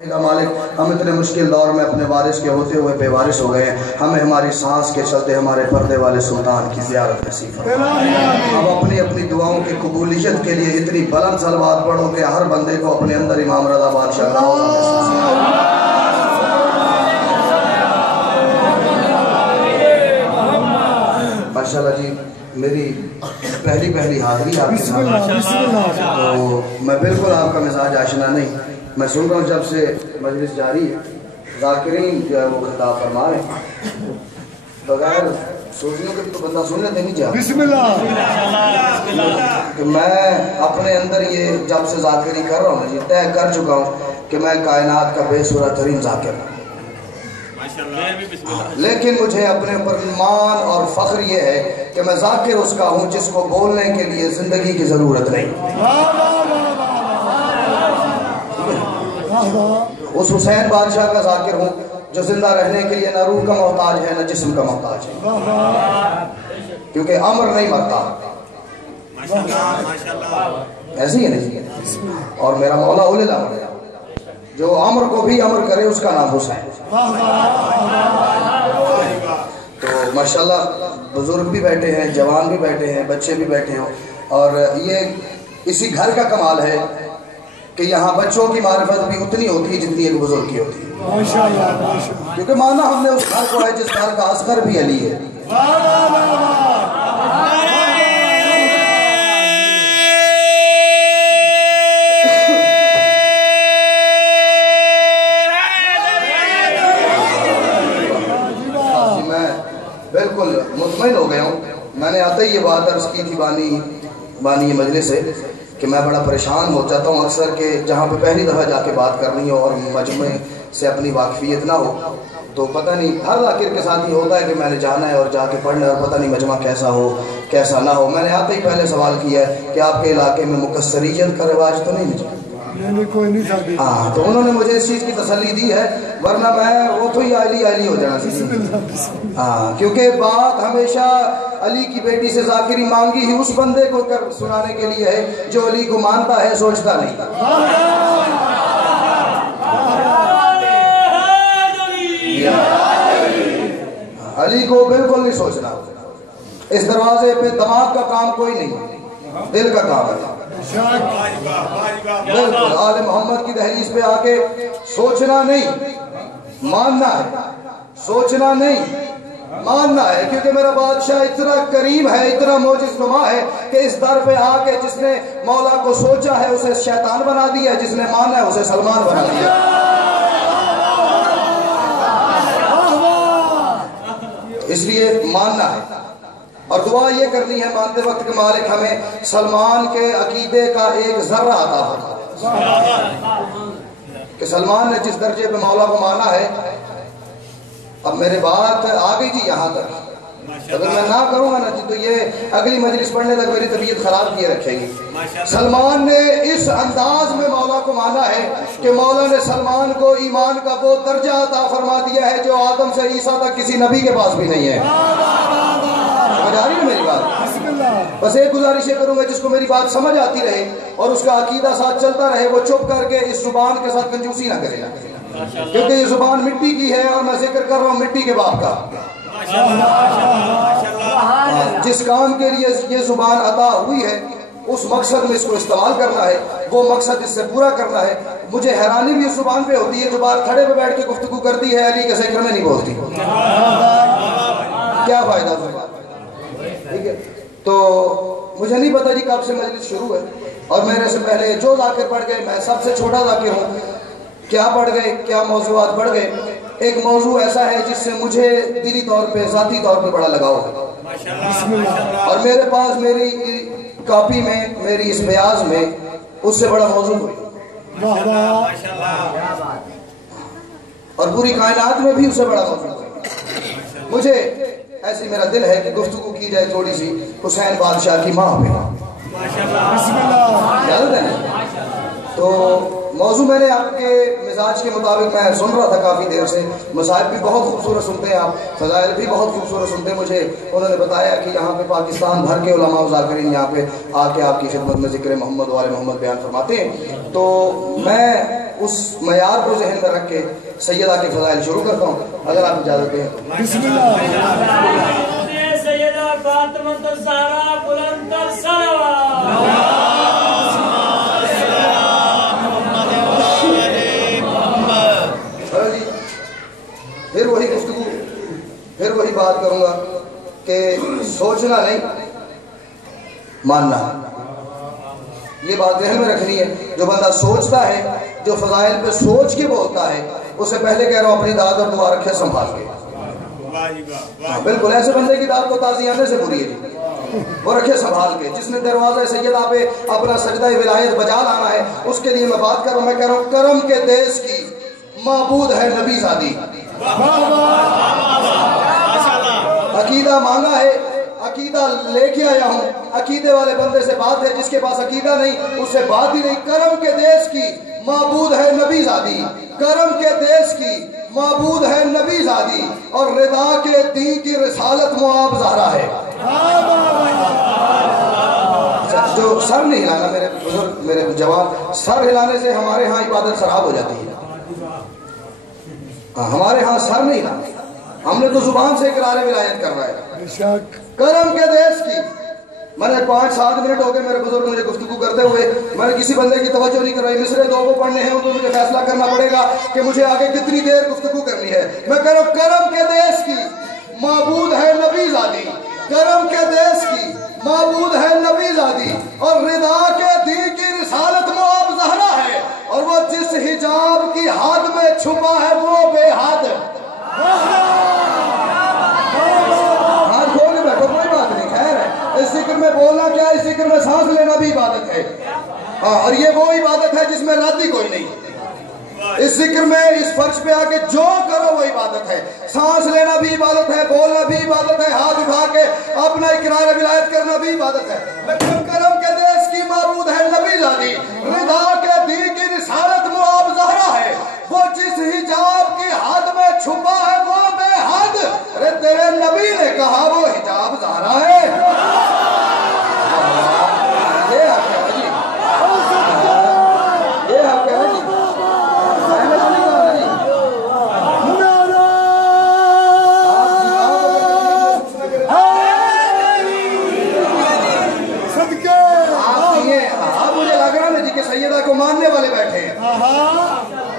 مالک ہم اتنے مشکل دور میں اپنے وارث کے ہوتے ہوئے بے وارث ہو گئے ہیں، ہمیں ہماری سانس کے چلتے ہمارے پردے والے سلطان کی زیارت نصیب فرما۔ اب اپنی اپنی دعاؤں کی قبولیت کے لیے اتنی بلند صلوات پڑھو کہ ہر بندے کو اپنے اندر امام رضا بادشاہ کا روضہ محسوس ہو۔ ماشاءاللہ جی، میری پہلی حاضری آپ کے ساتھ، تو میں بالکل آپ کا مزاج آشنا نہیں، میں سن رہا ہوں جب سے مجلس جاری ہے ذاکرین جو ہے وہ خطاب فرما رہے ہیں، بغیر سوچنے کے تو بندہ سن لیتے نہیں چاہتا۔ بسم اللہ۔ کہ میں اپنے اندر یہ جب سے ذاکری کر رہا ہوں، یہ طے کر چکا ہوں کہ میں کائنات کا بے سورہ ترین ذاکر ہوں، لیکن مجھے اپنے اوپر ایمان اور فخر یہ ہے کہ میں ذاکر اس کا ہوں جس کو بولنے کے لیے زندگی کی ضرورت نہیں۔ اس حسین بادشاہ کا ذاکر ہوں جو زندہ رہنے کے لیے نہ روح کا محتاج ہے نہ جسم کا محتاج ہے، کیونکہ امر نہیں مرتا، ایسی ہے نہیں۔ اور میرا مولا اولی الامر ہے، جو امر کو بھی امر کرے اس کا نام حسین۔ تو ماشاءاللہ بزرگ بھی بیٹھے ہیں، جوان بھی بیٹھے ہیں، بچے بھی بیٹھے ہیں، اور یہ اسی گھر کا کمال ہے کہ یہاں بچوں کی معرفت بھی اتنی ہوتی ہے جتنی ایک بزرگ کی ہوتی ہے، کیونکہ مانا ہم نے اس گھر کو ہے جس گھر کا اصغر بھی علی ہے۔ میں بالکل مطمئن ہو گیا ہوں، میں نے آتے ہی یہ بات عرض کی تھی بانی مجلس سے کہ میں بڑا پریشان ہو جاتا ہوں اکثر کہ جہاں پہ پہلی دفعہ جا کے بات کرنی ہو اور مجمع سے اپنی واقفیت نہ ہو، تو پتہ نہیں ہر ذاکر کے ساتھ ہی ہوتا ہے کہ میں نے جانا ہے اور جا کے پڑھنا ہے اور پتہ نہیں مجمع کیسا ہو کیسا نہ ہو۔ میں نے آتے ہی پہلے سوال کیا ہے کہ آپ کے علاقے میں مکسریت کا رواج تو نہیں ہے؟ ہاں، تو انہوں نے مجھے اس چیز کی تسلی دی ہے، ورنہ میں وہ تو ہی علی ہو جانا سی۔ ہاں، کیونکہ بات ہمیشہ علی کی بیٹی سے ذاکری مانگی ہی اس بندے کو سنانے کے لیے ہے جو علی کو مانتا ہے، سوچتا نہیں۔ علی کو بالکل نہیں سوچنا، اس دروازے پہ دماغ کا کام کوئی نہیں، دل کا کام ہے۔ بالکل آل محمد کی دہلیز پہ آ کے سوچنا نہیں ماننا ہے، سوچنا نہیں ماننا ہے، کیونکہ میرا بادشاہ اتنا کریم ہے، اتنا معجز نما ہے کہ اس در پہ آ کے جس نے مولا کو سوچا ہے اسے شیطان بنا دیا ہے، جس نے مانا ہے اسے سلمان بنا دیا۔ اس لیے ماننا ہے اور دعا یہ کرنی ہے مانتے وقت کہ مالک ہمیں سلمان کے عقیدے کا ایک ذرہ عطا فرما، کہ سلمان نے جس درجے پہ مولا کو مانا ہے۔ اب میرے بات آ گئی جی یہاں تک، اگر میں نہ کروں گا نا جی تو یہ اگلی مجلس پڑھنے تک میری طبیعت خراب کیے رکھے گی۔ سلمان نے اس انداز میں مولا کو مانا ہے کہ مولا نے سلمان کو ایمان کا وہ درجہ عطا فرما دیا ہے جو آدم سے عیسیٰ تک کسی نبی کے پاس بھی نہیں ہے۔ سمجھ آ رہی ہے میری بات؟ بس ایک گزارش کروں گا جس کو میری بات سمجھ آتی رہے اور اس کا عقیدہ ساتھ چلتا رہے، وہ چپ کر کے اس زبان کے ساتھ کنجوسی نہ کرے، کیونکہ یہ زبان مٹی کی ہے اور میں ذکر کر رہا ہوں مٹی کے باپ کا۔ جس کام کے لیے یہ زبان عطا ہوئی ہے اس مقصد میں اس کو استعمال کرنا ہے، وہ مقصد اس سے پورا کرنا ہے۔ مجھے حیرانی بھی اس زبان پہ ہوتی ہے جو بات کھڑے پہ بیٹھ کے گفتگو کرتی ہے علی کے ذکر میں نہیں بولتی، کیا فائدہ زبان؟ ٹھیک ہے، تو مجھے نہیں پتا جی کب سے مجلس شروع ہے، اور میرے سے پہلے جو ذاکر پڑھ گئے، میں سب سے چھوٹا ذاکر ہوں، کیا پڑھ گئے، کیا موضوعات پڑھ گئے۔ ایک موضوع ایسا ہے جس سے مجھے دلی طور پہ ذاتی طور پہ بڑا لگاؤ ہے، اور میرے پاس میری کاپی میں میری اس بیاض میں اس سے بڑا موضوع ہے، اور پوری کائنات میں بھی اس سے بڑا موضوع ہے۔ مجھے ایسی میرا دل ہے کہ گفتگو کی جائے تھوڑی سی حسین بادشاہ کی ماں پہ، تو موضوع میں نے آپ کے مزاج کے مطابق میں سن رہا تھا کافی دیر سے، مصائب بھی بہت خوبصورت سنتے ہیں آپ، فضائل بھی بہت خوبصورت سنتے ہیں۔ مجھے انہوں نے بتایا کہ یہاں پہ پاکستان بھر کے علماء و ذاکرین یہاں پہ آ کے آپ کی خدمت میں ذکر محمد و آل محمد بیان فرماتے ہیں، تو میں اس معیار کو ذہن میں رکھ کے سیدہ کے فضائل شروع کرتا ہوں، اگر آپ اجازت دیں تو۔ بسم اللہ۔ سیدہ فاطمہ الزہرا بلند الصلوات۔ پھر وہی گفتگو، پھر وہی بات کروں گا کہ سوچنا نہیں ماننا، یہ بات ذہن میں رکھنی ہے۔ جو بندہ سوچتا ہے، جو فضائل پہ سوچ کے بولتا ہے، اسے پہلے کہہ رہا ہوں اپنی داد اور دعا رکھے سنبھال کے۔ بالکل ایسے بندے کی داد کو تازی آنے سے بری ہے، وہ رکھے سنبھال کے۔ جس نے دروازہ سیدہ پہ اپنا سجدہ ولایت بجا لانا ہے، اس کے لیے میں بات کر رہا ہوں۔ میں کہہ رہا ہوں کرم کے دیس کی معبود ہے نبی زادی۔ عقیدہ مانگا ہے، عقیدہ لے کے آیا ہوں۔ عقیدے والے بندے سے بات ہے، جس کے پاس عقیدہ نہیں اس سے بات ہی نہیں۔ کرم کے دیس کی معبود ہے نبی زادی، کرم کے دیس کی معبود ہے نبی زادی، اور رضا کے دین کی رسالت معاب زہرا ہے۔ جو سر نہیں ہلانا میرے بزرگ، میرے جواب، سر ہلانے سے ہمارے ہاں عبادت خراب ہو جاتی ہے۔ ہمارے ہاں سر نہیں ہلانا، ہم نے تو زبان سے اقرار ولایت کر رہا ہے۔ کرم کے دیس کی، میں نے 5-7 منٹ ہو گئے میرے بزرگ مجھے گفتگو کرتے ہوئے، میں نے کسی بندے کی توجہ نہیں کر رہی۔ مصرے 2 کو پڑھنے ہیں تو مجھے فیصلہ کرنا پڑے گا کہ مجھے آگے کتنی دیر گفتگو کرنی ہے۔ میں کہہ رہا ہوں کرم کے دیس کی معبود ہے نبی زادی، کرم کے دیس کی معبود ہے نبی زادی، اور رضا کے دین کی رسالت معاب زہرا ہے، اور وہ جس حجاب کی حد میں چھپا ہے وہ بے حد۔ ہاتھ کھول کے بیٹھو، کوئی بات نہیں، خیر ہے۔ اس ذکر میں بولنا کیا ہے، اس ذکر میں سانس لینا بھی عبادت ہے، اور یہ وہ عبادت ہے جس میں رد ہی کوئی نہیں۔ اس ذکر میں اس فرش پہ آ کے جو کرو وہ عبادت ہے۔ سانس لینا بھی عبادت ہے، بولنا بھی عبادت ہے، ہاتھ اٹھا کے اپنا اقرار ولایت کرنا بھی عبادت ہے۔ لیکن کرم کے دیس کی معبود ہے نبی زادی، رضا کے دین کی رسالت معاب زہرا ہے، وہ جس حجاب کی حد میں چھپا ہے وہ بے حد۔ ارے تیرے نبی نے کہا وہ حجاب زہرا ہے۔ یہ حق ہے جی، یہ حق ہے جی، سیدہ کو ماننے والے بیٹھے ہیں۔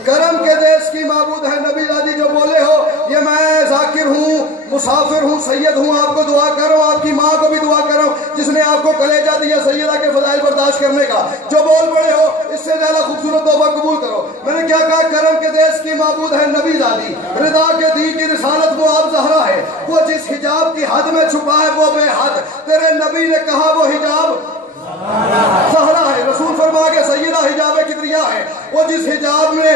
کرم کے دیس کی معبود ہے نبی زادی، جو بولے ہو یہ میں ذاکر ہوں، مسافر ہوں، سید ہوں، آپ کو دعا کر رہا ہوں، آپ کی ماں کو بھی دعا کر رہا ہوں جس نے آپ کو کلیجہ دیا سیدہ کے فضائل برداشت کرنے کا، جو بول پڑے ہو اس سے زیادہ خوبصورت تحفہ قبول کرو۔ میں نے کیا کہا؟ کرم کے دیس کی معبود ہے نبی زادی، رضا کے دین کی رسالت معاب زہرا ہے، وہ جس حجاب کی حد میں چھپا ہے وہ بے حد۔ تیرے نبی نے کہا وہ حجاب زہرا ہے۔ رسول فرما کے سیدہ حجاب کبریا ہے، وہ جس حجاب میں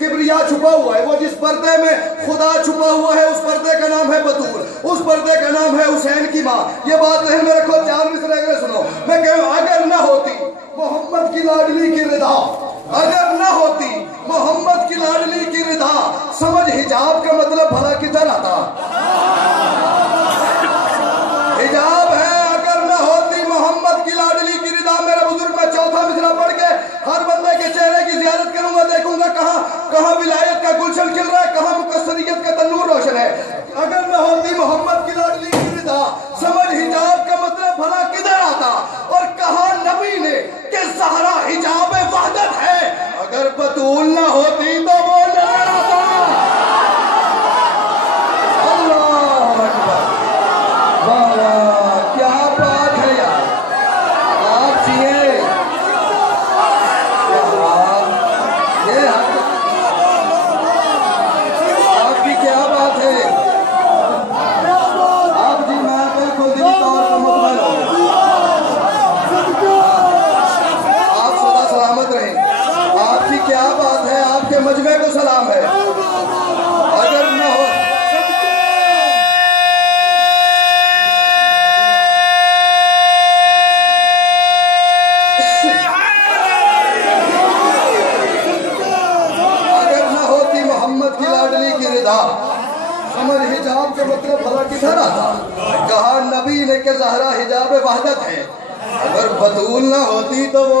کبریا چھپا ہوا ہے، وہ جس پردے میں خدا چھپا ہوا ہے، اس پردے کا نام ہے بطول، اس پردے کا نام ہے حسین کی ماں۔ یہ بات ذہن میں رکھو، 4 مصرے اگر سنو۔ میں کہہ رہا ہوں اگر نہ ہوتی محمد کی لاڈلی کی رضا، اگر نہ ہوتی محمد کی لاڈلی کی رضا، سمجھ حجاب کا مطلب بھلا کدھر آتا؟ حجاب ہے اگر نہ ہوتی محمد کی لاڈلی کی رضا۔ میرے بزرگ میں 4تھا مصرع پڑھ کے ہر بندے کے چہرے کی زیارت کروں گا، دیکھوں گا کہاں ولایت کا گلشن کھل رہا ہے، کہاں مکثریت کا تنور روشن ہے۔ اگر نہ ہوتی محمد کی لاڈلی کی رضا، سمجھ حجاب کا مطلب بھلا کدھر آتا؟ اور کہا نبی نے کہ زہرا حجاب وحدت ہے، اگر بطول نہ ہوتی تو وہ نظر آتا۔ اللہ اکبر، واہ کیا بات ہے یار، آپ جیے، یہ آپ کی کیا بات ہے، آپ جی میں بالکل دلی طور پر مطمئن ہوں، آپ سدا سلامت رہیں، آپ کی کیا بات ہے، آپ کے مجمع کو سلام ہے۔ اگر نہ ہو سمجھ حجاب کا مطلب بھلا کدھر آتا؟ کہا نبی نے کہ زہرا حجاب وحدت ہے، اگر بطول نہ ہوتی تو وہ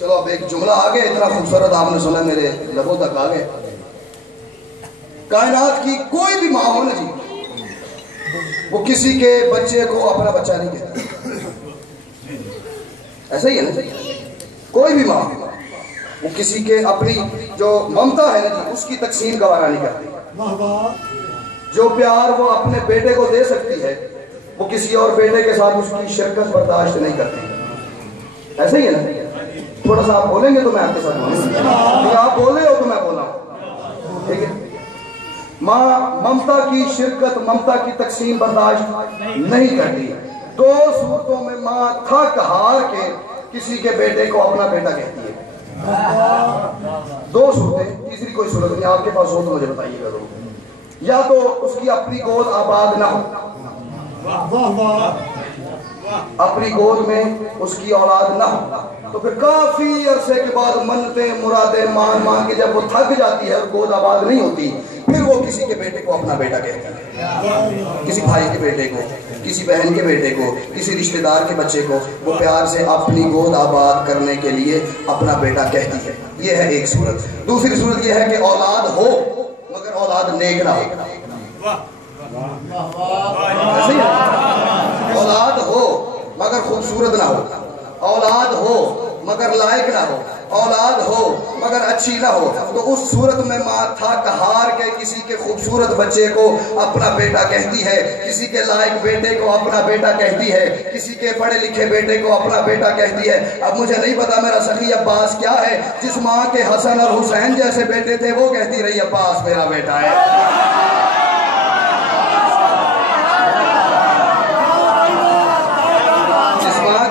چلو اب ایک جملہ آگے اتنا خوبصورت آپ نے سنا میرے لبوں تک آگے. کائنات کی کوئی بھی ماں ہو نا جی وہ کسی کے بچے کو اپنا بچہ نہیں کہتا. ایسا ہی ہے نا کوئی بھی ماں وہ کسی کے اپنی جو ممتا ہے نا جی اس کی تقسیم گوارا نہیں کرتی. جو پیار وہ اپنے بیٹے کو دے سکتی ہے وہ کسی اور بیٹے کے ساتھ اس کی شرکت برداشت نہیں کرتی. ایسا ہی ہے نا. تھوڑا سا آپ بولیں گے تو میں آپ کے ساتھ بولوں گا. آپ بولے ہو تو میں بولا ہوں. ٹھیک ہے. ماں ممتا کی شرکت ممتا کی تقسیم برداشت نہیں کرتی. دو صورتوں میں ماں تھک ہار کے کسی کے بیٹے کو اپنا بیٹا کہتی ہے. دو صورتیں. تیسری کوئی صورت نہیں. آپ کے پاس ہو تو مجھے بتائیے گا. یا تو اس کی اپنی گود آباد نہ ہو اپنی گود میں اس کی اولاد نہ ہو تو پھر کافی عرصے کے بعد منتیں مرادیں مان کے جب وہ تھک جاتی ہے اور گود آباد نہیں ہوتی پھر وہ کسی کے بیٹے کو اپنا بیٹا کہتی ہے. کسی بھائی کے بیٹے کو کسی بہن کے بیٹے کو کسی رشتہ دار کے بچے کو وہ پیار سے اپنی گود آباد کرنے کے لیے اپنا بیٹا کہتی ہے. یہ ہے ایک صورت. دوسری صورت یہ ہے کہ اولاد ہو مگر اولاد نیک نہ ہو. اولاد ہو مگر خوبصورت نہ ہو. اولاد ہو مگر لائق نہ ہو. اولاد ہو مگر اچھی نہ ہو. تو اس صورت میں ماں تھک ہار کے کسی کے خوبصورت بچے کو اپنا بیٹا کہتی ہے. کسی کے لائق بیٹے کو اپنا بیٹا کہتی ہے. کسی کے پڑھے لکھے بیٹے کو اپنا بیٹا کہتی ہے. اب مجھے نہیں پتا میرا سخی عباس کیا ہے. جس ماں کے حسن اور حسین جیسے بیٹے تھے وہ کہتی رہی عباس میرا بیٹا ہے.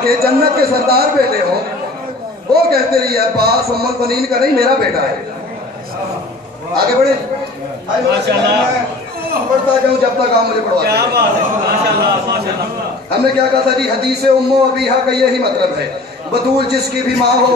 کہ جنت کے سردار بیٹے ہوں وہ کہتے رہی ہے عباس ام البنین کا نہیں میرا بیٹا ہے. آگے بڑھے. پڑھتا جاؤں جب تک آپ مجھے پڑھواتے ہیں. ہم نے کیا کہا تھا جی حدیث ام و ابیہا کا یہی مطلب ہے. بطول جس کی بھی ماں ہو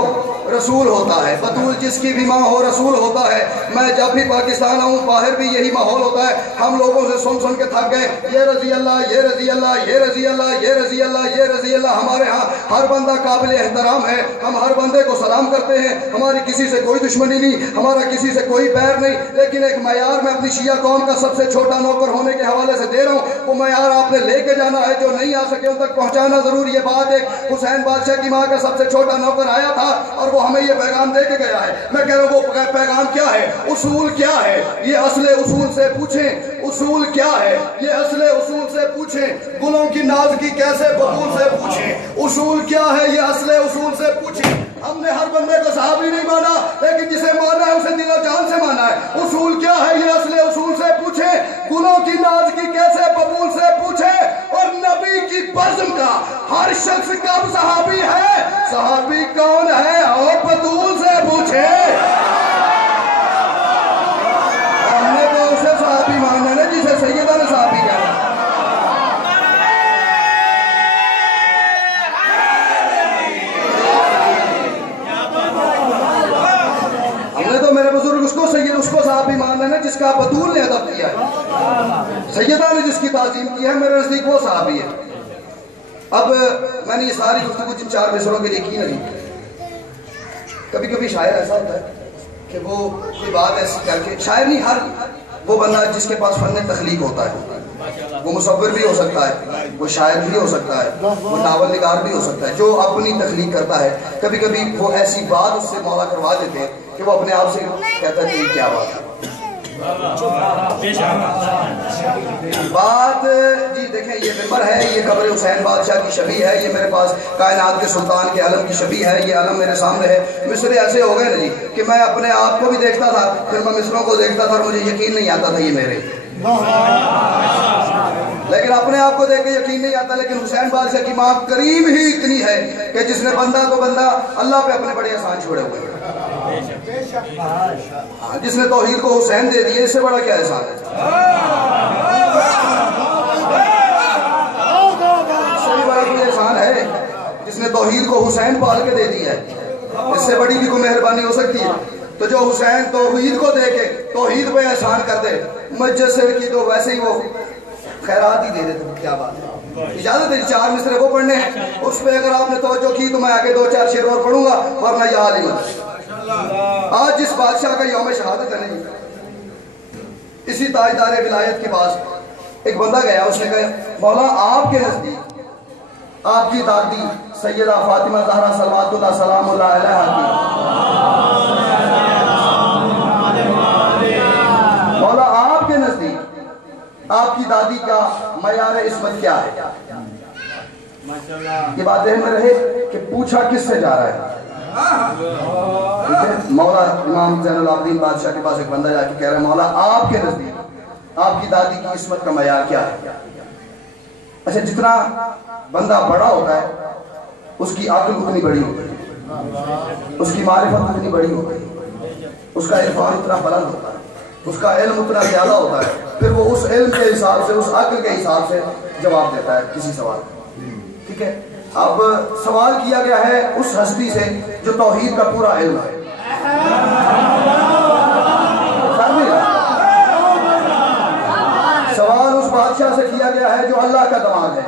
رسول ہوتا ہے. بطول جس کی بھی ماں ہو رسول ہوتا ہے. میں جب بھی پاکستان آؤں باہر بھی یہی ماحول ہوتا ہے. ہم لوگوں سے سن کے تھک گئے یہ رضی اللہ یہ رضی اللہ یہ رضی اللہ یہ رضی اللہ یہ رضی اللہ. ہمارے ہاں ہر بندہ قابل احترام ہے. ہم ہر بندے کو سلام کرتے ہیں. ہماری کسی سے کوئی دشمنی نہیں. ہمارا کسی سے کوئی بیر نہیں. لیکن ایک معیار میں اپنی شیعہ قوم کا سب سے چھوٹا نوکر ہونے کے حوالے سے دے رہا ہوں. وہ معیار آپ نے لے کے جانا ہے. جو نہیں آ سکے ان تک پہنچانا ضرور. یہ بات ایک حسین بادشاہ کی ماں کا سب سے چھوٹا نوکر آیا تھا اور وہ ہمیں یہ پیغام دے کے گیا ہے. میں کہہ رہا ہوں وہ پیغام کیا ہے. اصول کیا ہے یہ اصل اصول سے پوچھیں. اصول کیا ہے یہ اصل اصول سے پوچھیں. گلوں کی نازکی کیسے بطول سے پوچھیں. اصول کیا ہے یہ اصل اصول سے پوچھیں. ہم نے ہر بندے کو صحابی نہیں مانا لیکن جسے مانا ہے اسے دل و جان سے مانا ہے. اصول کیا ہے یہ اصل اصول سے پوچھیں. گلوں کی نازکی کیسے بطول سے پوچھیں. اور نبی کی بزم کا ہر شخص کب صحابی ہے. صحابی کون ہے اور بطول سے پوچھیں. ہم نے تو اسے صحابی مانا ہے جسے سیدہ نے صحابی کہا. میرے بزرگ اس کو صحابی مان لینا جس کا بطول نے ادب کیا ہے. سیدہ نے جس کی تعظیم کی ہے میرے نزدیک وہ صحابی ہے. اب میں نے یہ ساری گفتگو جن 4 مصروں کے لیے کی نہیں. کبھی کبھی شاعر ایسا ہوتا ہے کہ وہ کوئی بات ایسی کر کے شاعر نہیں ہر وہ بندہ جس کے پاس فن تخلیق ہوتا ہے. وہ مصور بھی ہو سکتا ہے وہ شاعر بھی ہو سکتا ہے وہ ناول نگار بھی ہو سکتا ہے. جو اپنی تخلیق کرتا ہے کبھی کبھی وہ ایسی بات اس سے مولا کروا دیتے ہیں کہ وہ اپنے آپ سے کہتا ہے کہ کیا بات ہے. بات جی دیکھیں یہ ممبر ہے یہ قبر حسین بادشاہ کی شبیہ ہے. یہ میرے پاس کائنات کے سلطان کے علم کی شبیہ ہے. یہ علم میرے سامنے ہے. مصرے ایسے ہو گئے نا جی کہ میں اپنے آپ کو بھی دیکھتا تھا پھر میں مصروں کو دیکھتا تھا اور مجھے یقین نہیں آتا تھا یہ میرے. لیکن اپنے آپ کو دیکھ کے یقین نہیں آتا. لیکن حسین بادشاہ کی ماں کریم ہی اتنی ہے کہ جس نے بندہ تو بندہ اللہ پہ اپنے بڑے احسان چھوڑے ہوئے ہیں. جس نے توحید کو حسین دے دیے اس سے بڑا کیا احسان ہے. اس سے بھی بڑا کوئی احسان ہے جس نے توحید کو حسین پال کے دے دیا ہے. اس سے بڑی بھی کوئی مہربانی ہو سکتی ہے. تو جو حسین توحید کو دے کے توحید پہ احسان کر دے مجسر کی تو ویسے ہی وہ خیرات ہی دے دیتے. کیا بات ہے. اجازت ہے 4 مصرے وہ پڑھنے ہیں، اس پہ اگر آپ نے توجہ کی تو میں آگے 2-4 شعر اور پڑھوں گا، ورنہ یہ حال ہی مت۔ آج جس بادشاہ کا یوم شہادت ہے نہیں، اسی تاجدار ولایت کے پاس ایک بندہ گیا، اس نے کہا مولا آپ کے نزدیک آپ کی دادی سیدہ فاطمہ زہرا صلوات اللہ سلام اللہ علیہا کی، مولا آپ کے نزدیک آپ کی دادی کا معیار عصمت کیا ہے؟ یہ بات ذہن میں رہے کہ پوچھا کس سے جا رہا ہے؟ مولا امام زین العابدین بادشاہ کے پاس ایک بندہ جا کے کہہ رہا ہے مولا آپ کے نزدیک آپ کی دادی کی عصمت کا معیار کیا ہے؟ اچھا، جتنا بندہ بڑا ہوتا ہے اس کی عقل اتنی بڑی ہوتی ہے، اس کی معرفت اتنی بڑی ہوتی ہے، اس کا عرفان اتنا بلند ہوتا ہے، اس کا علم اتنا زیادہ ہوتا ہے، پھر وہ اس علم کے حساب سے اس عقل کے حساب سے جواب دیتا ہے کسی سوال۔ ٹھیک ہے، اب سوال کیا گیا ہے اس ہستی سے جو توحید کا پورا علم ہے، سوال اس بادشاہ سے کیا گیا ہے جو اللہ کا دماغ ہے،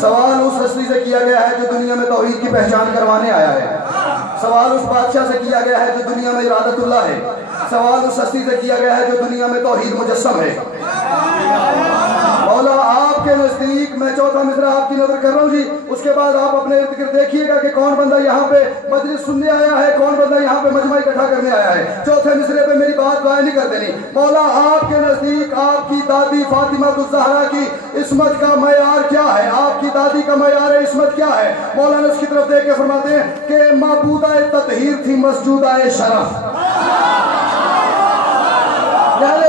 سوال اس ہستی سے کیا گیا ہے جو دنیا میں توحید کی پہچان کروانے آیا ہے، سوال اس بادشاہ سے کیا گیا ہے جو دنیا میں ارادت اللہ ہے، سوال اس ہستی سے کیا گیا ہے جو دنیا میں توحید مجسم ہے۔ مولا آپ کے نزدیک، میں چوتھا مصرع آپ کی نظر کر رہا ہوں جی، اس کے بعد آپ اپنے ارد گرد دیکھیے گا کہ کون بندہ یہاں پہ مجلس سننے آیا ہے، کون بندہ یہاں پہ مجمع اکٹھا کرنے آیا ہے۔ چوتھے مصرع پہ میری بات ضائع نہیں کر دینی۔ مولا آپ کے نزدیک آپ کی دادی فاطمہ الزہرا کی عصمت کا معیار کیا ہے؟ آپ کی دادی کا معیار عصمت کیا ہے؟ مولانا اس کی طرف دیکھ کے فرماتے ہیں کہ معبودہ تطہیر تھی مسجودہ شرف۔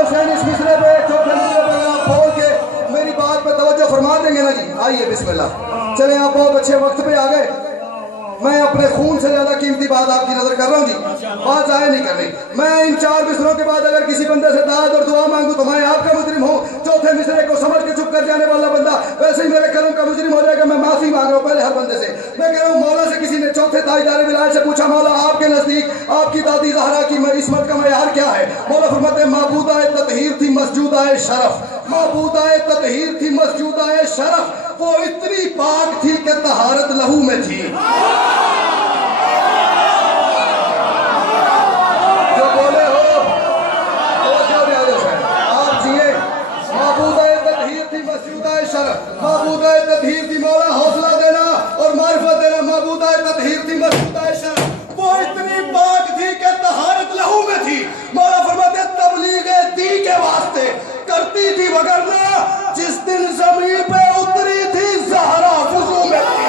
حسین اس مصرے پہ چوتھے مصرے پہ آپ کھول کے میری بات پہ توجہ فرما دیں گے نا جی؟ آئیے بسم اللہ، چلیں آپ بہت اچھے وقت پہ آ گئے۔ میں اپنے خون سے زیادہ قیمتی بات آپ کی نظر کر رہا ہوں جی، بات ضائع نہیں کرنی۔ میں ان 4 مصروں کے بعد اگر کسی بندے سے داد اور دعا مانگوں تو میں آپ کا مجرم ہوں۔ چوتھے مصرے کو سمجھ کے چپ کر جانے والا بندہ ویسے ہی میرے کرم کا مجرم ہو جائے گا۔ میں معافی مانگ رہا ہوں پہلے ہر بندے سے۔ میں کہہ رہا ہوں مولا سے کسی نے چوتھے تاجدار ولایت سے پوچھا مولا آپ کے نزدیک آپ کی دادی زہرا کی عصمت کا معیار کیا ہے؟ مولا فرماتے ہیں معبودہ تطہیر تھی مسجودہ شرف، معبودہ تطہیر تھی مسجودہ شرف، وہ اتنی پاک تھی کہ طہارت لہو میں تھی۔ جو بولے ہو آپ جیے، معبودہ تطہیر تھی مسجودہ شرف، معبودہ تطہیر تھی، مولا حوصلہ دینا اور معرفت دینا، معبودہ تطہیر تھی مسجودہ شرف، وہ اتنی پاک تھی کہ طہارت لہو میں تھی۔ مولا فرماتے ہیں تبلیغ دی کے واسطے کرتی تھی، وگرنہ جس دن زمین پہ اتری تھی زہرا وضو میں تھی۔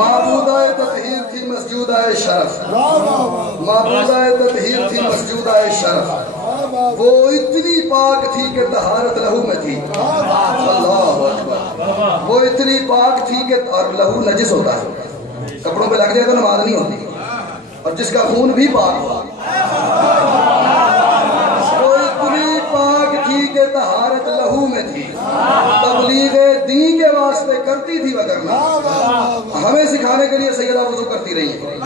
معبودہ تطہیر تھی مسجودہ شرف، وہ اتنی پاک تھی کہ طہارت لہو میں تھی۔ اللہ اکبر، وہ اتنی پاک تھی کہ، اور لہو نجس ہوتا ہے، کپڑوں پہ لگ جائے تو نماز نہیں ہوتی، اور جس کا خون بھی پاک ہوا، وہ اتنی پاک تھی کہ طہارت لہو میں تھی۔ تبلیغ دین کے واسطے کرتی تھی، وگرنہ ہمیں سکھانے کے لیے سیدہ وضو کرتی رہی ہے۔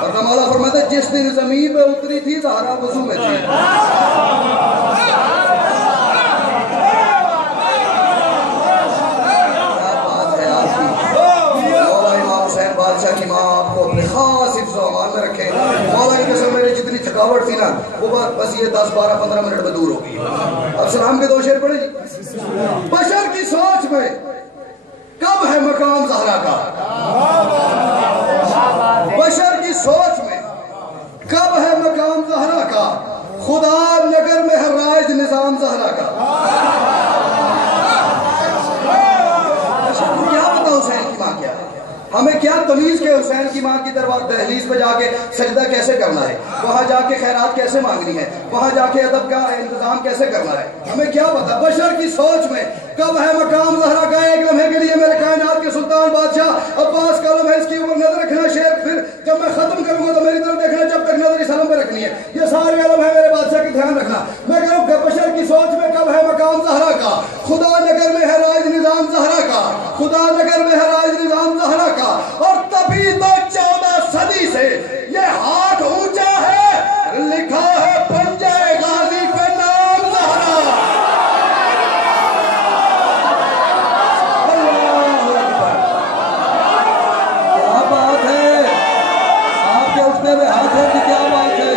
اور مولا فرماتے جس دن زمین پہ اتری تھی زہرا وضو میں تھی۔ بادشاہ کی ماں آپ کو اپنے خاص حفظ و امان میں رکھے۔ مولا کی قسم میری جتنی تھکاوٹ تھی نا وہ بس یہ 10-12-15 منٹ میں دور ہو گئی۔ اب سلام کے 2 شعر پڑھیں جی۔ بشر کی سوچ میں کب ہے مقام زہرا کا، بشر کی سوچ میں کب ہے مقام زہرا کا، خدا نگر میں ہے رائج نظام زہرا کا۔ کیا پتا حسین کی ماں کیا ہے؟ ہمیں کیا تمیز کہ حسین کی ماں کی دہلیز پہ جا کے سجدہ کیسے کرنا ہے، وہاں جا کے خیرات کیسے مانگنی ہے، وہاں جا کے ادب کا انتظام کیسے کرنا ہے، ہمیں کیا پتا؟ بشر کی سوچ میں کب ہے مقام زہرا کا؟ ایک لمحے کے لیے میرے کائنات کے سلطان بادشاہ عباس کا لمحہ، اس کی اوپر نظر رکھنا شیر، پھر جب میں ختم کروں گا تو میری طرف دیکھنا، جب تک نظر اس علم پہ رکھنی ہے، یہ سارے علم ہے میرے بادشاہ کی دھیان رکھنا۔ میں کہہ رہا ہوں کہ بشر کی سوچ میں کب ہے مقام زہرا کا؟ خدا نگر میں ہے رائج نظام زہرا کا، خدا نگر میں ہے رائج نظام زہرا کا، اور تبھی تو 14 صدی سے یہ ہاتھ اونچا ہے، لکھا ہے پنجہ غازی پہ نام زہرا۔ کیا بات ہے، آپ کے اٹھنے میں ہاتھوں کی کیا بات ہے،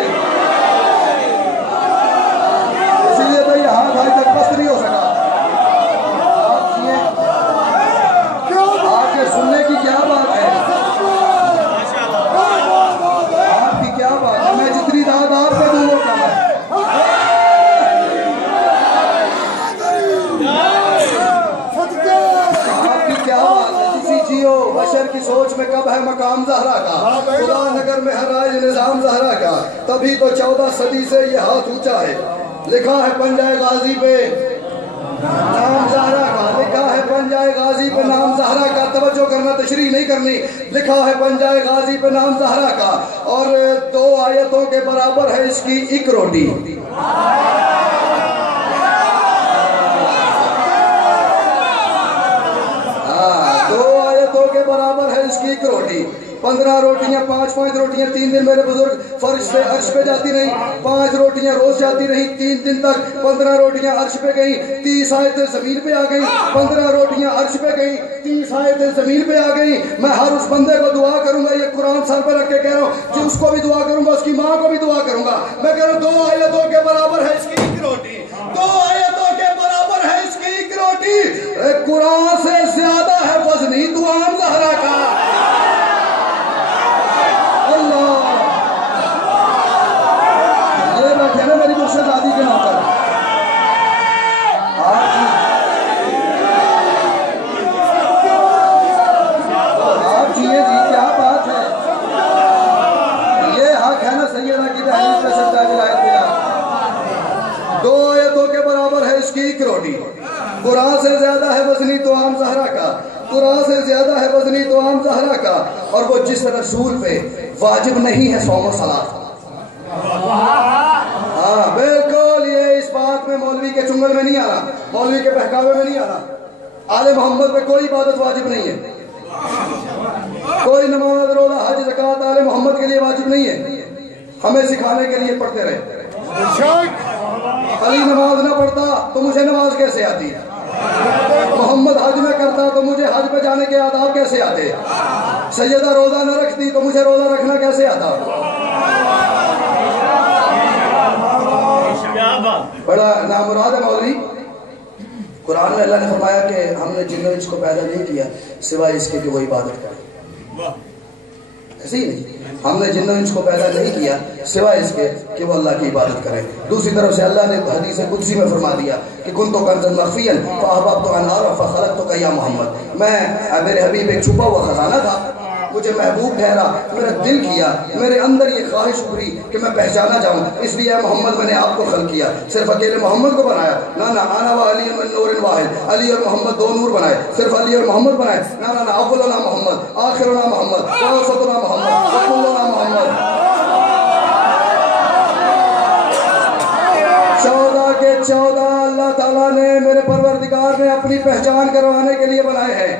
اسی لیے تو یہ ہاتھ آج تک پست نہیں ہو سکا۔ آپ کے سننے کی کیا بات ہے، آپ کی کیا بات ہے، میں جتنی داد آپ پہ دوں وہ کم ہے۔ آپ کی کیا بات ہے، کسی جیو بشر کی سوچ میں کب ہے مقام زہرا کا؟ خدا نگر میں ہے رائج نظام زہرا کا، تبھی تو 14 صدی سے یہ ہاتھ اونچا ہے، لکھا ہے پنجہ غازی پہ نام زہرا کا، لکھا ہے پنجہ غازی پہ نام زہرا کا۔ توجہ کرنا، تشریح نہیں کرنی، لکھا ہے پنجہ غازی پہ نام زہرا کا، اور 2 آیتوں کے برابر ہے اس کی ایک روٹی۔ 2 آیتوں کے برابر ہے اس کی ایک روٹی۔ 15 روٹیاں، 5 روٹیاں 3 دن میرے بزرگ فرش سے عرش پہ جاتی رہیں، 5 روٹیاں روز جاتی رہیں 3 دن تک، 15 روٹیاں عرش پہ گئیں، 30 آیتیں زمین پہ آ گئیں، 15 روٹیاں عرش پہ گئیں، 30 آیتیں زمین پہ آ گئیں۔ میں ہر اس بندے کو دعا کروں گا، یہ قرآن سر پہ رکھ کے کہہ رہا ہوں، کہ اس کو بھی دعا کروں گا، اس کی ماں کو بھی دعا کروں گا۔ میں کہہ رہا ہوں 2 آیتوں کے برابر ہے اس کی ایک روٹی، 2 آیتوں کے برابر ہے اس کی ایک روٹی۔ قرآن سے زیادہ ہے وزنی دعام زہرا کا۔ یہ بیٹھے نا میری مرشد دادی کے نوکر، آپ جیے جی، کیا بات ہے، یہ حق ہے نا سیدہ کی دہلیز پہ سجدہ جلائے دیا۔ 2 آیتوں کے برابر ہے اس کی ایک روٹی۔ قرآن سے زیادہ ہے وزنی طعام زہرا کا، قرآن سے زیادہ ہے وزنی طعام زہرا کا، اور وہ جس رسول پہ واجب نہیں ہے صوم و صلاۃ۔ ہاں بالکل، یہ اس بات میں مولوی کے چنگل میں نہیں آنا، مولوی کے بہکاوے میں نہیں آنا۔ آل محمد پہ کوئی عبادت واجب نہیں ہے، کوئی نماز روزہ حج زکوٰۃ آل محمد کے لیے واجب نہیں ہے، ہمیں سکھانے کے لیے پڑھتے رہے۔ علی نماز نہ پڑھتا تو مجھے نماز کیسے آتی؟ محمد حج میں کرتا تو مجھے حج پہ جانے کے آداب کیسے آتے؟ سیدہ روزہ نہ رکھتی تو مجھے روزہ رکھنا کیسے آتا؟ بڑا نامراد ہے مولوی۔ قرآن میں اللہ نے فرمایا کہ ہم نے جن و انس کو پیدا نہیں کیا سوائے اس کے کہ وہ عبادت کرے، ایسے ہی نہیں، ہم نے جن و انس کو پیدا نہیں کیا سوائے اس کے کہ وہ اللہ کی عبادت کریں۔ دوسری طرف سے اللہ نے حدیث قدسی میں فرما دیا کہ کنت کنزا مخفیا فاحببت ان اعرف فخلقتک یا محمد، میں میرے حبیب ایک چھپا ہوا خزانہ تھا، مجھے محبوب ٹھہرا، میرا دل کیا، میرے اندر یہ خواہش ابھری کہ میں پہچانا جاؤں، اس لیے محمد میں نے آپ کو خلق کیا، صرف اکیلے محمد کو بنایا، نہ انا و علی من نور واحد، علی اور محمد 2 نور بنائے، صرف علی اور محمد بنائے، نہ اولنا محمد، آخرنا محمد، اوسطنا محمد، وکلنا محمد۔ 14 کے 14 اللہ تعالیٰ نے، میرے پروردگار نے اپنی پہچان کروانے کے لیے بنائے ہیں۔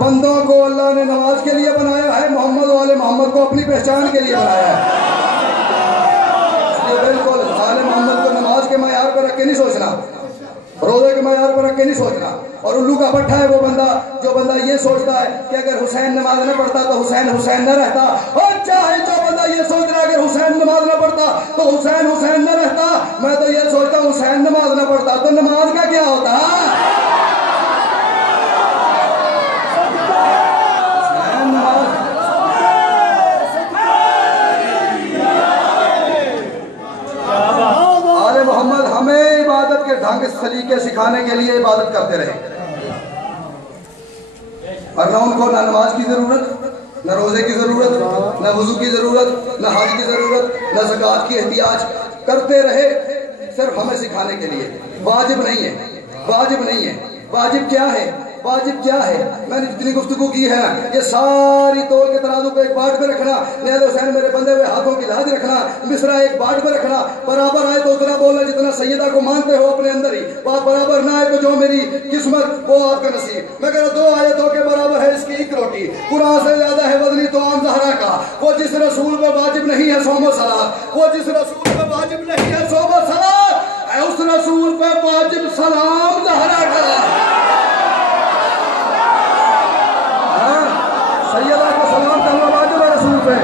بندوں کو اللہ نے نماز کے لیے بنایا ہے، محمد والے محمد کو اپنی پہچان کے لیے بنایا ہے۔ بالکل آل محمد کو نماز کے معیار پر رکھ کے نہیں سوچنا، روزے کے معیار پر رکھ کے نہیں سوچنا، اور الو کا پٹھا ہے وہ بندہ جو بندہ یہ سوچتا ہے کہ اگر حسین نماز نہ پڑھتا تو حسین حسین نہ رہتا، اور چاہے جو بندہ یہ سوچ رہا ہے اگر حسین نماز نہ پڑھتا تو حسین حسین نہ رہتا، میں تو یہ سوچتا ہوں حسین نماز نہ پڑھتا تو نماز کا کیا ہوتا؟ آل محمد ہمیں عبادت کے ڈھنگ سلیقے سکھانے کے لیے عبادت کرتے رہے، ورنہ ان کو نہ نماز کی ضرورت نہ روزے کی ضرورت، نہ وضو کی ضرورت، نہ حج کی ضرورت، نہ زکوٰۃ کی احتیاج، کرتے رہے صرف ہمیں سکھانے کے لیے۔ واجب نہیں ہے، واجب نہیں ہے۔ واجب کیا ہے؟ واجب کیا ہے؟ میں نے جتنی گفتگو کی ہے یہ ساری تول کے ترازو کو ایک باٹ پہ رکھنا، نیل حسین میرے بندے ہوئے ہاتھوں کی لاج رکھنا، مصرع ایک باٹ پہ رکھنا، برابر آئے تو اتنا بولنا جتنا سیدہ کو مانتے ہو اپنے اندر ہی، بات برابر نہ آئے تو جو میری قسمت وہ آپ کا نصیب۔ میں کہہ رہا 2 آیتوں کے برابر ہے اس کی ایک روٹی، قرآن سے زیادہ ہے وزنی طعام زہرا کا۔ وہ جس رسول پہ واجب نہیں ہے صوم و صلاۃ، وہ جس رسول پہ واجب نہیں ہے صوم و صلاۃ، اے اس رسول پہ واجب سلام زہرا کا۔ سیدہ کو سلام کرنا واجب ہے رسول پہ۔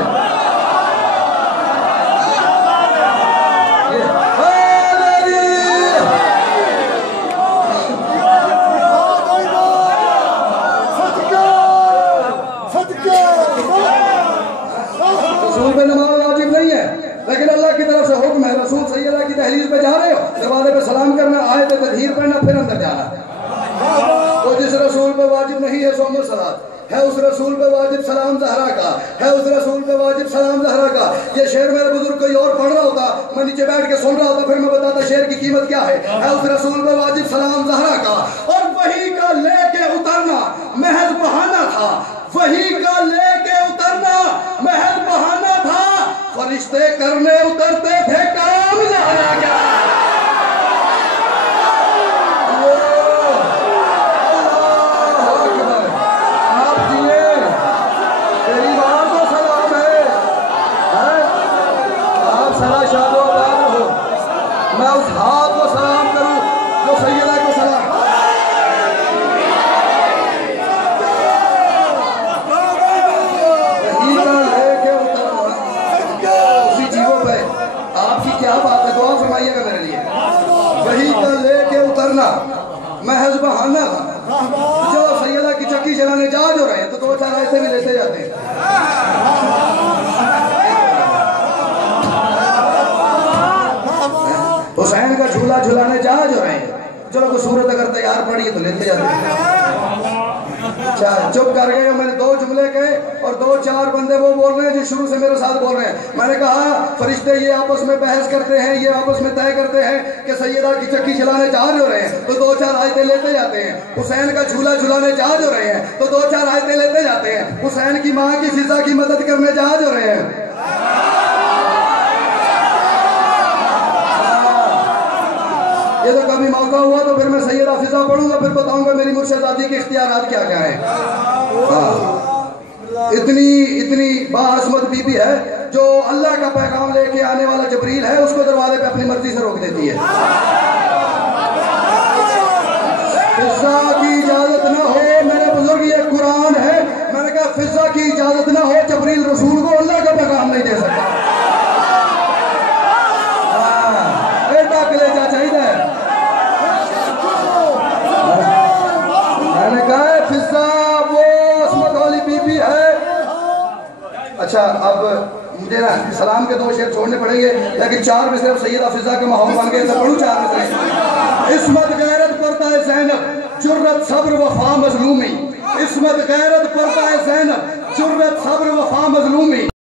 رسول پہ نماز واجب نہیں ہے، لیکن اللہ کی طرف سے حکم ہے، رسول سیدہ کی تحریر پہ جا رہے ہو، دروازے پہ سلام کرنا، آیت تطہیر پڑھنا، پھر اندر جانا۔ وہ جس رسول پہ واجب نہیں ہے صوم و صلاۃ، ہے اس رسول پہ واجب سلام زہرا کا، ہے اس رسول پہ واجب سلام زہرا کا۔ یہ شعر میرے بزرگ کوئی اور پڑھ رہا ہوتا، میں نیچے بیٹھ کے سن رہا ہوتا، پھر میں بتاتا شعر کی قیمت کیا ہے۔ ہے اس رسول پہ واجب سلام زہرا کا، اور وہی کا لے کے اترنا محض بہانہ تھا، وہی کا لے کے اترنا محض بہانہ تھا، فرشتے کرنے اترتے تھے کام زہرا کا۔ میں اس ہاتھ کو سلام کروں جو سیدہ کو سلام۔ وہی کا لے کے اترنا، اسی چیزوں پہ آپ کی کیا بات ہے، دعا فرمائیے گا میرے لیے۔ وہی کا لے کے اترنا محض بہانہ تھا، جو سیدہ کی چکی چلانے جا جو رہے ہیں تو 2-4 ایسے بھی لیتے جاتے ہیں۔ حسین کا جھولا جھولانے جا جو رہے ہیں، چلو کوئی صورت اگر تیار پڑی ہے تو لیتے جاتے ہیں۔ چپ کر گئے، میں نے 2 جملے کہے اور 2-4 بندے وہ بول رہے ہیں جو شروع سے میرے ساتھ بول رہے ہیں۔ میں نے کہا فرشتے یہ آپس میں بحث کرتے ہیں، یہ آپس میں طے کرتے ہیں کہ سیدہ کی چکی چلانے جا جو رہے ہیں تو 2-4 آیتیں لیتے جاتے ہیں۔ حسین کا جھولا جھولانے جا جو رہے ہیں تو 2-4 آیتیں لیتے جاتے ہیں۔ حسین کی ماں کی فضا کی مدد کرنے جا جو رہے ہیں۔ یہ تو کبھی موقع ہوا تو پھر میں سیدہ فضا پڑھوں گا، پھر بتاؤں گا میری مرشدزادی کے اختیارات کیا کیا ہیں۔ اتنی باعظمت بی بی ہے جو اللہ کا پیغام لے کے آنے والا جبریل ہے اس کو دروازے پہ اپنی مرضی سے روک دیتی ہے۔ فضا کی اجازت نہ ہو، میرے بزرگ یہ قرآن ہے، میں نے کہا فضا کی اجازت نہ ہو جبریل رسول کو اللہ کا پیغام نہیں دے سکتا۔ کلیجہ چاہیے، میں نے کہا فضا وہ عصمت والی بی بی ہے۔ اچھا اب مجھے نا سلام کے 2 شعر چھوڑنے پڑیں گے، لیکن 4 میں صرف سیدہ فضا کے ماحول بن گئے تو پڑھوں 4 میں سے۔ عصمت غیرت پڑتا ہے زینب، جرت صبر وفا مظلومی، عصمت غیرت پڑتا ہے زینب، جرت صبر وفا مظلومی۔